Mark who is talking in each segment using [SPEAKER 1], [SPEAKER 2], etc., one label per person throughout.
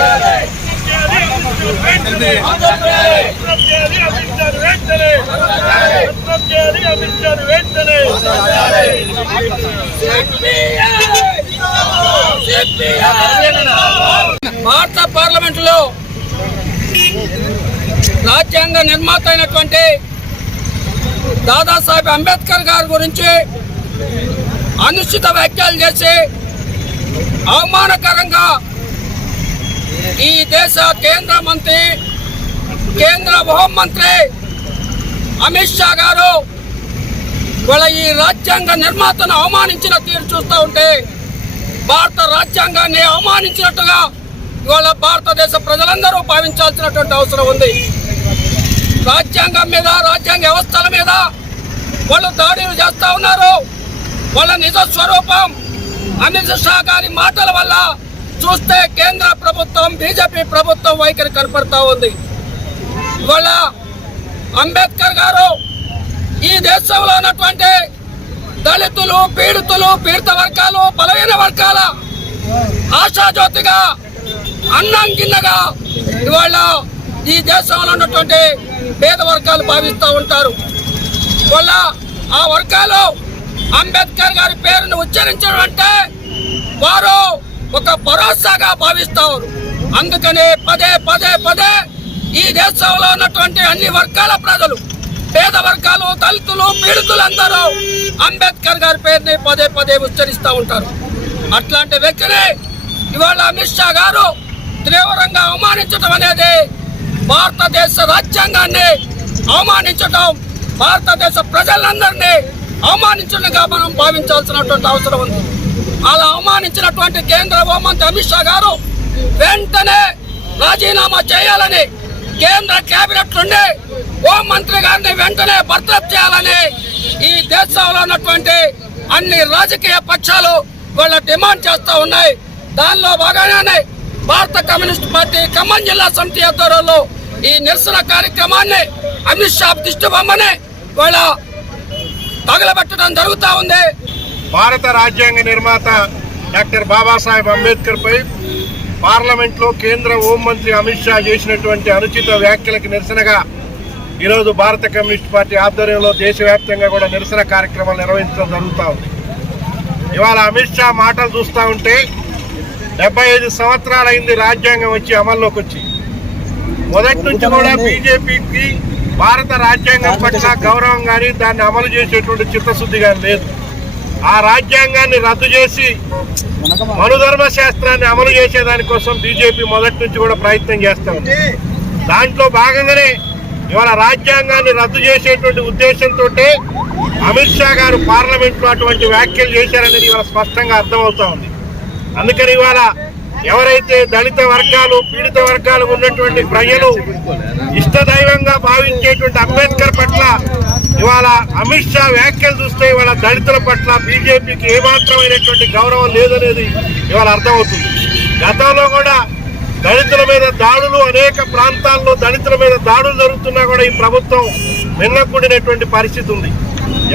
[SPEAKER 1] భారత పార్లమెంట్ లో రాజ్యాంగ నిర్మాత అయినటువంటి దాదాసాహెబ్ అంబేద్కర్ గారి గురించి అనుచిత వ్యాఖ్యలు చేసి అవమానకరంగా ఈ దేశ కేంద్ర మంత్రి కేంద్ర హోంమంత్రి అమిత్ షా గారు వాళ్ళ ఈ రాజ్యాంగ నిర్మాతను అవమానించిన తీరు చూస్తూ ఉంటే భారత రాజ్యాంగాన్ని అవమానించినట్టుగా ఇవాళ భారతదేశ ప్రజలందరూ భావించాల్సినటువంటి అవసరం ఉంది రాజ్యాంగం మీద రాజ్యాంగ వ్యవస్థల మీద వాళ్ళు దాడులు చేస్తూ ఉన్నారు వాళ్ళ నిజ స్వరూపం అమిత్ షా గారి మాటల వల్ల చూస్తే కేంద్ర ప్రభుత్వం బీజేపీ ప్రభుత్వం వైఖరి కనపడతా ఉంది ఇవాళ అంబేద్కర్ గారు ఈ దేశంలో ఉన్నటువంటి దళితులు పీడితులు పీడిత వర్గాలు బలమైన వర్గాల ఆశాజ్యోతిగా అన్నం గిన్నగా ఇవాళ ఈ దేశంలో ఉన్నటువంటి పేద వర్గాలు భావిస్తూ ఉంటారు ఇవాళ ఆ వర్గాలు అంబేద్కర్ గారి పేరును ఉచ్చరించడం అంటే వారు ఒక భరోసాగా భావిస్తారు అందుకనే పదే పదే పదే ఈ దేశంలో ఉన్నటువంటి అన్ని వర్గాల ప్రజలు పేద వర్గాలు దళితులు పీడితులందరూ అంబేద్కర్ గారి పేరుని పదే పదే ఉచ్చరిస్తూ ఉంటారు అట్లాంటి వ్యక్తిని ఇవాళ అమిత్ షా గారు తీవ్రంగా అవమానించడం అనేది భారతదేశ రాజ్యాంగాన్ని అవమానించడం భారతదేశ ప్రజలందరినీ అవమానించడంగా మనం భావించాల్సినటువంటి అవసరం ఉంది అలా అవమానించినటువంటి కేంద్ర హోంమంత్రి అమిత్ షా గారు వెంటనే రాజీనామా చేయాలని కేంద్ర కేబినెట్ నుండి హోంమంత్రి గారిని వెంటనే భర్తరఫ్ చేయాలని ఈ దేశంలో ఉన్నటువంటి అన్ని రాజకీయ పక్షాలు వాళ్ళ డిమాండ్ చేస్తూ ఉన్నాయి దానిలో భాగంగానే భారత కమ్యూనిస్ట్ పార్టీ ఖమ్మం జిల్లా సమితి ఆధ్వర్యంలో ఈ నిరసన కార్యక్రమాన్ని అమిత్ షా దిష్టి బొమ్మని వాళ్ళ తగలబెట్టడం జరుగుతూ ఉంది
[SPEAKER 2] భారత రాజ్యాంగ నిర్మాత డాక్టర్ బాబాసాహెబ్ అంబేద్కర్పై పార్లమెంట్లో కేంద్ర హోంమంత్రి అమిత్ షా చేసినటువంటి అనుచిత వ్యాఖ్యలకు నిరసనగా ఈరోజు భారత కమ్యూనిస్ట్ పార్టీ ఆధ్వర్యంలో దేశవ్యాప్తంగా కూడా నిరసన కార్యక్రమాలు నిర్వహించడం జరుగుతూ ఉంది ఇవాళ అమిత్ షా మాటలు చూస్తూ ఉంటే డెబ్బై ఐదు సంవత్సరాలైంది రాజ్యాంగం వచ్చి అమల్లోకి వచ్చి మొదటి నుంచి కూడా బీజేపీకి భారత రాజ్యాంగం పట్ల గౌరవం కానీ దాన్ని అమలు చేసేటువంటి చిత్తశుద్ధి కానీ లేదు ఆ రాజ్యాంగాన్ని రద్దు చేసి మనుధర్మ శాస్త్రాన్ని అమలు చేసేదానికోసం బీజేపీ మొదటి నుంచి కూడా ప్రయత్నం చేస్తా ఉంది దాంట్లో భాగంగానే ఇవాళ రాజ్యాంగాన్ని రద్దు చేసేటువంటి ఉద్దేశంతో అమిత్ షా గారు పార్లమెంట్లో అటువంటి వ్యాఖ్యలు చేశారనేది ఇవాళ స్పష్టంగా అర్థమవుతా ఉంది అందుకని ఇవాళ ఎవరైతే దళిత వర్గాలు పీడిత వర్గాలు ఉన్నటువంటి ప్రజలు ఇష్టదైవంగా భావించేటువంటి అంబేద్కర్ పట్ల ఇవాళ అమిత్ షా వ్యాఖ్యలు చూస్తే ఇవాళ దళితుల పట్ల బీజేపీకి ఏమాత్రమైనటువంటి గౌరవం లేదనేది ఇవాళ అర్థమవుతుంది గతంలో కూడా దళితుల మీద దాడులు అనేక ప్రాంతాల్లో దళితుల మీద దాడులు జరుగుతున్నా కూడా ఈ ప్రభుత్వం నిన్నకూడినటువంటి పరిస్థితి ఉంది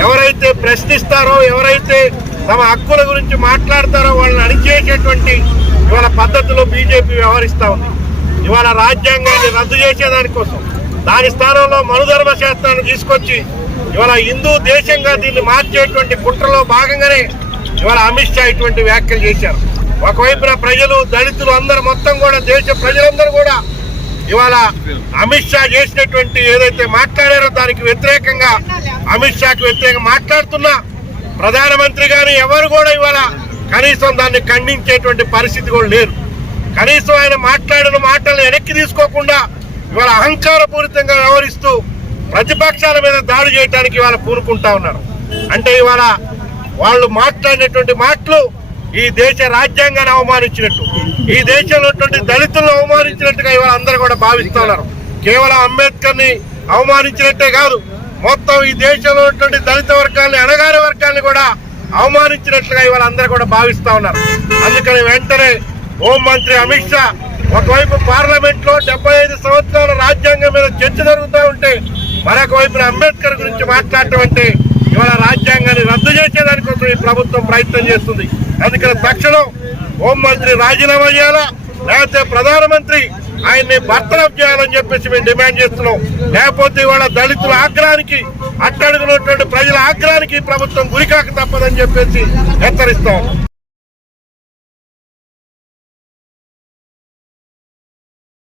[SPEAKER 2] ఎవరైతే ప్రశ్నిస్తారో ఎవరైతే తమ హక్కుల గురించి మాట్లాడతారో వాళ్ళని అణిచేసేటువంటి ఇవాళ పద్ధతిలో బీజేపీ వ్యవహరిస్తూ ఉంది ఇవాళ రాజ్యాంగాన్ని రద్దు చేసేదానికోసం దాని స్థానంలో మనుధర్మ శాస్త్రాన్ని తీసుకొచ్చి ఇవాళ హిందూ దేశంగా దీన్ని మార్చేటువంటి కుట్రలో భాగంగానే ఇవాళ అమిత్ షా ఇటువంటి వ్యాఖ్యలు చేశారు ఒకవైపున ప్రజలు దళితులు అందరు మొత్తం కూడా దేశ ప్రజలందరూ కూడా ఇవాళ అమిత్ షా చేసినటువంటి ఏదైతే మాట్లాడారో దానికి వ్యతిరేకంగా అమిత్ షాకి వ్యతిరేకంగా మాట్లాడుతున్నా ప్రధానమంత్రి గారు ఎవరు కూడా కనీసం దాన్ని ఖండించేటువంటి పరిస్థితి కూడా లేదు కనీసం ఆయన మాట్లాడిన మాటలను వెనక్కి తీసుకోకుండా ఇవాళ అహంకారపూరితంగా వ్యవహరిస్తూ ప్రతిపక్షాల మీద దాడి చేయడానికి ఇవాళ కూరుకుంటా ఉన్నారు అంటే ఇవాళ వాళ్ళు మాట్లాడినటువంటి మాటలు ఈ దేశ రాజ్యాంగాన్ని అవమానించినట్టు ఈ దేశంలో దళితులను అవమానించినట్టుగా ఇవాళ అందరూ కూడా భావిస్తూ ఉన్నారు కేవలం అంబేద్కర్ ని అవమానించినట్టే కాదు మొత్తం ఈ దేశంలో ఉన్నటువంటి దళిత వర్గాన్ని అణగారి వర్గాన్ని కూడా అవమానించినట్లుగా ఇవాళ అందరూ కూడా భావిస్తా ఉన్నారు అందుకని వెంటనే హోంమంత్రి అమిత్ షా ఒకవైపు పార్లమెంట్ లో డెబ్బై ఐదు సంవత్సరాల రాజ్యాంగం మీద చర్చ జరుగుతూ ఉంటే మరొక వైపున అంబేద్కర్ గురించి మాట్లాడటం అంటే ఇవాళ రాజ్యాంగాన్ని రద్దు చేసేదానికి కోసం ఈ ప్రభుత్వం ప్రయత్నం చేస్తుంది అందుకని తక్షణం హోంమంత్రి రాజీనామా చేయాలా లేకపోతే ప్రధానమంత్రి ఆయన్ని బర్తరఫ్ చేయాలని చెప్పేసి మేము డిమాండ్ చేస్తున్నాం లేకపోతే ఇవాళ దళితుల ఆగ్రహానికి అట్టడుగున్నటువంటి ప్రజల ఆగ్రహానికి ప్రభుత్వం గురికాక తప్పదని చెప్పేసి హెచ్చరిస్తాం